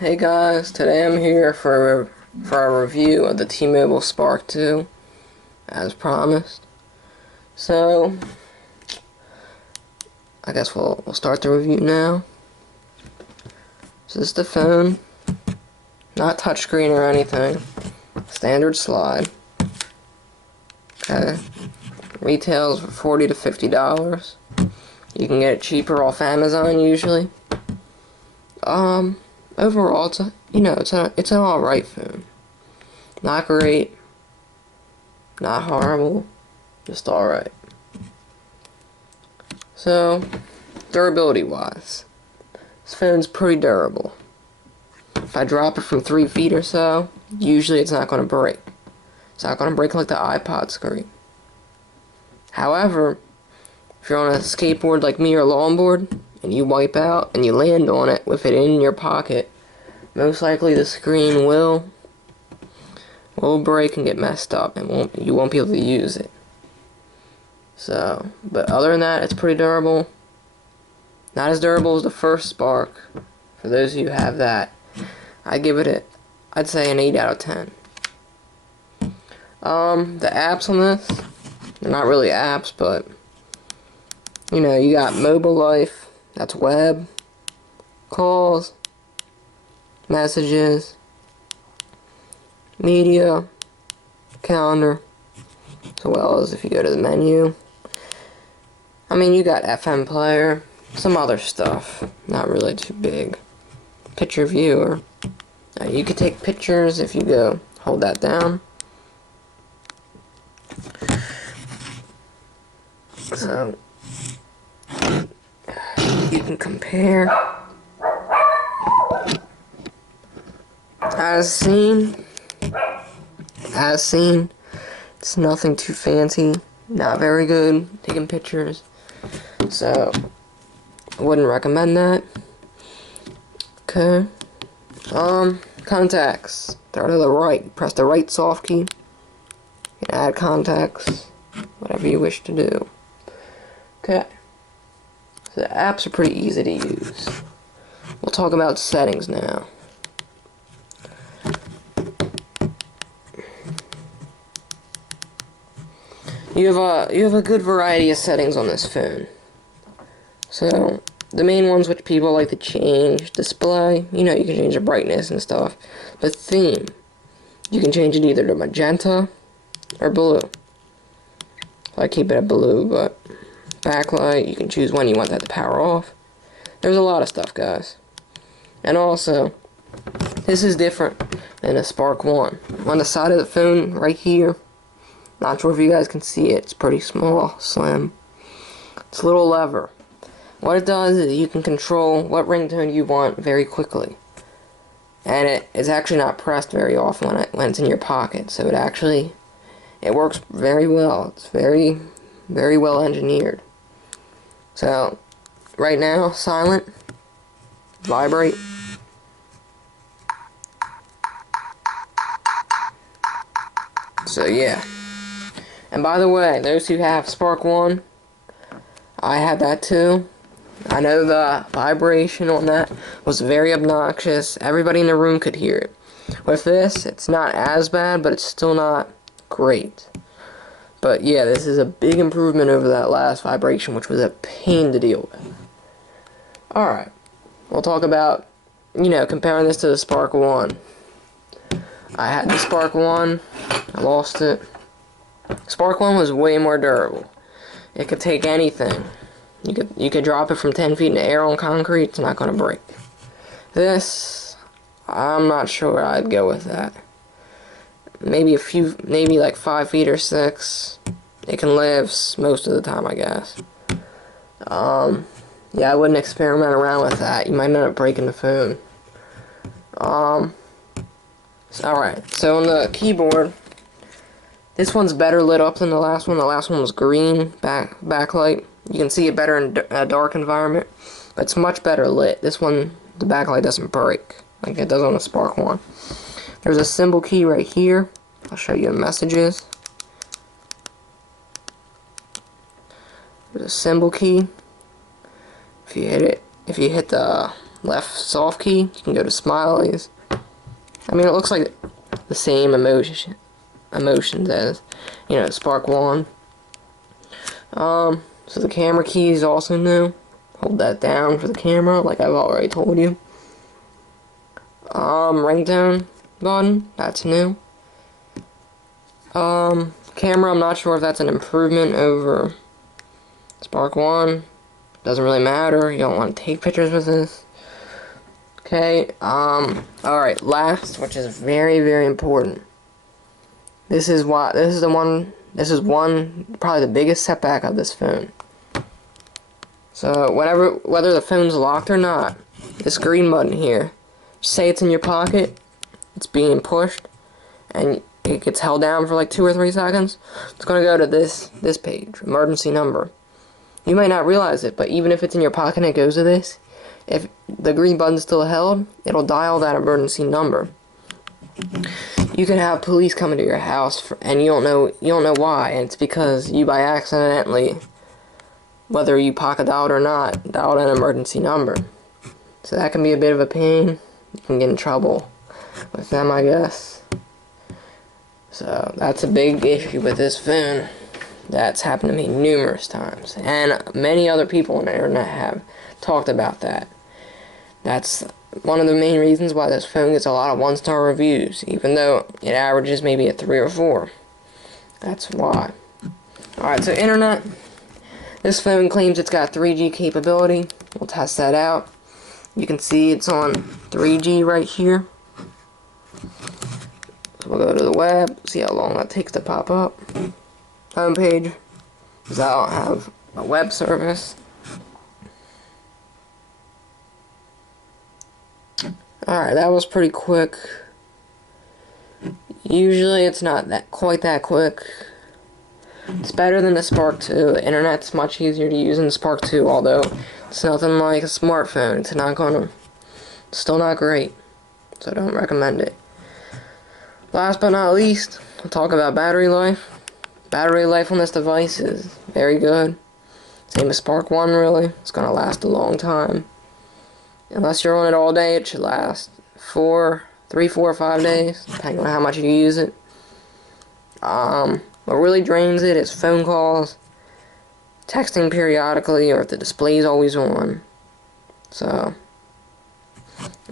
Hey guys, today I'm here for a review of the T-Mobile Sparq 2, as promised. So, I guess we'll start the review now. So this is the phone, not touchscreen or anything, standard slide. Okay, retails for $40 to $50. You can get it cheaper off Amazon usually. Overall, it's an alright phone. Not great, not horrible, just alright. So, durability wise, this phone's pretty durable. If I drop it from 3 feet or so, usually it's not going to break. It's not going to break like the iPod screen. However, if you're on a skateboard like me or a longboard, and you wipe out and you land on it with it in your pocket, most likely the screen will break and get messed up, and you won't be able to use it. So, but other than that, it's pretty durable. Not as durable as the first Sparq. For those of you who have that, I'd say an 8 out of 10. The apps on this, they're not really apps, but you got mobile life, that's web, calls, messages, media, calendar, as well as if you go to the menu. You got FM player, some other stuff, not really too big. Picture viewer. You could take pictures if you go hold that down. So you can compare. As seen, it's nothing too fancy, not very good taking pictures, so I wouldn't recommend that. Okay, contacts, they're to the right. Press the right soft key, you can add contacts, whatever you wish to do. Okay, so the apps are pretty easy to use. We'll talk about settings now. You have a good variety of settings on this phone. So the main ones which people like to change: display, you can change the brightness and stuff. But theme, you can change it either to magenta or blue. I keep it at blue, but backlight, you can choose when you want that to power off. There's a lot of stuff, guys. And also, this is different than a Sparq 1. On the side of the phone, right here, not sure if you guys can see it, it's pretty small, slim. It's a little lever. What it does is you can control what ringtone you want very quickly. And it's actually not pressed very often when it's in your pocket, so it works very well. It's very, very well engineered. So, right now, silent, vibrate. So yeah. And by the way, those who have Sparq 1, I had that too. I know the vibration on that was very obnoxious. Everybody in the room could hear it. With this, it's not as bad, but it's still not great. But yeah, this is a big improvement over that last vibration, which was a pain to deal with. Alright, we'll talk about, comparing this to the Sparq 1. I had the Sparq 1, I lost it. Sparq 1 was way more durable. It could take anything. You could drop it from 10 feet in the air on concrete, it's not going to break. This, I'm not sure I'd go with that. Maybe like 5 feet or 6. It can live most of the time, I guess. Yeah, I wouldn't experiment around with that. You might end up breaking the phone. Alright, so on the keyboard, this one's better lit up than the last one. The last one was green, backlight. You can see it better in a dark environment, but it's much better lit. This one, the backlight doesn't break like it does on the Sparq 1. There's a symbol key right here. I'll show you the messages. There's a symbol key. If you hit the left soft key, you can go to smileys. I mean, it looks like the same emotions as, you know, Sparq 1. So the camera key is also new. Hold that down for the camera, like I've already told you. Ringtone button, that's new. Camera, I'm not sure if that's an improvement over Sparq 1. Doesn't really matter, you don't want to take pictures with this. Okay, alright, last, which is very, very important. This is one, probably the biggest setback of this phone. So, whether the phone's locked or not, this green button here, say it's in your pocket, it's being pushed, and it gets held down for like 2 or 3 seconds, it's going to go to this page, emergency number. You might not realize it, but even if it's in your pocket and it goes to this, if the green button's still held, it'll dial that emergency number. You can have police come into your house and you don't know why, and it's because you by accidentally, whether you pocket dialed or not, dialed an emergency number. So that can be a bit of a pain. You can get in trouble with them, I guess. So that's a big issue with this phone. That's happened to me numerous times, and many other people on the internet have talked about that. That's one of the main reasons why this phone gets a lot of 1-star reviews, even though it averages maybe a 3 or 4. That's why. Alright, so internet. This phone claims it's got 3G capability. We'll test that out. You can see it's on 3G right here. So we'll go to the web, see how long that takes to pop up. Homepage, because I don't have a web service. Alright, that was pretty quick. Usually it's not quite that quick. It's better than the Sparq 2. The internet's much easier to use than the Sparq 2, although it's nothing like a smartphone. It's still not great, so I don't recommend it. Last but not least, we'll talk about battery life. Battery life on this device is very good. Same as Sparq 1, really. It's going to last a long time. Unless you're on it all day, it should last 3, 4, or 5 days, depending on how much you use it. What really drains it is phone calls, texting periodically, or if the display's always on. So,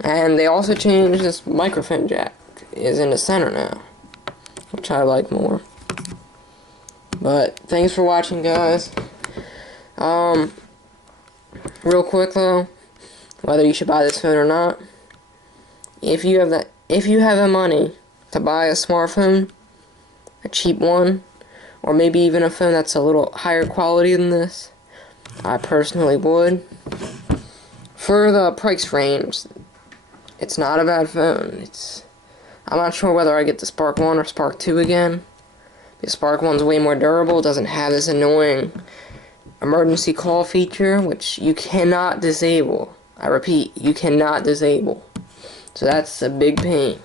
and they also changed this microphone jack. Is in the center now, which I like more. But thanks for watching, guys. Real quick though, whether you should buy this phone or not, if you have the money to buy a smartphone, a cheap one, or maybe even a phone that's a little higher quality than this, I personally would. For the price range, it's not a bad phone. I'm not sure whether I get the Sparq 1 or Sparq 2 again. The Sparq 1's way more durable, doesn't have this annoying emergency call feature, which you cannot disable. I repeat, you cannot disable. So that's a big pain.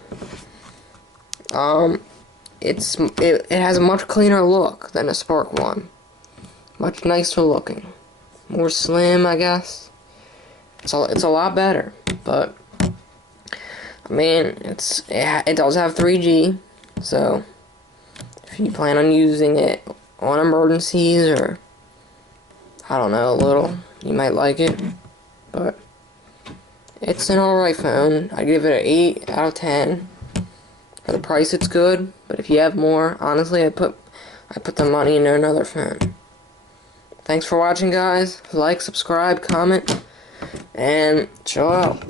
It has a much cleaner look than a Sparq 1. Much nicer looking. More slim, I guess. It's a lot better, but I mean, it does have 3G, so if you plan on using it on emergencies or, I don't know, a little, you might like it, but it's an alright phone. I give it an 8 out of 10. For the price, it's good, but if you have more, honestly, I put the money into another phone. Thanks for watching, guys. Like, subscribe, comment, and chill out.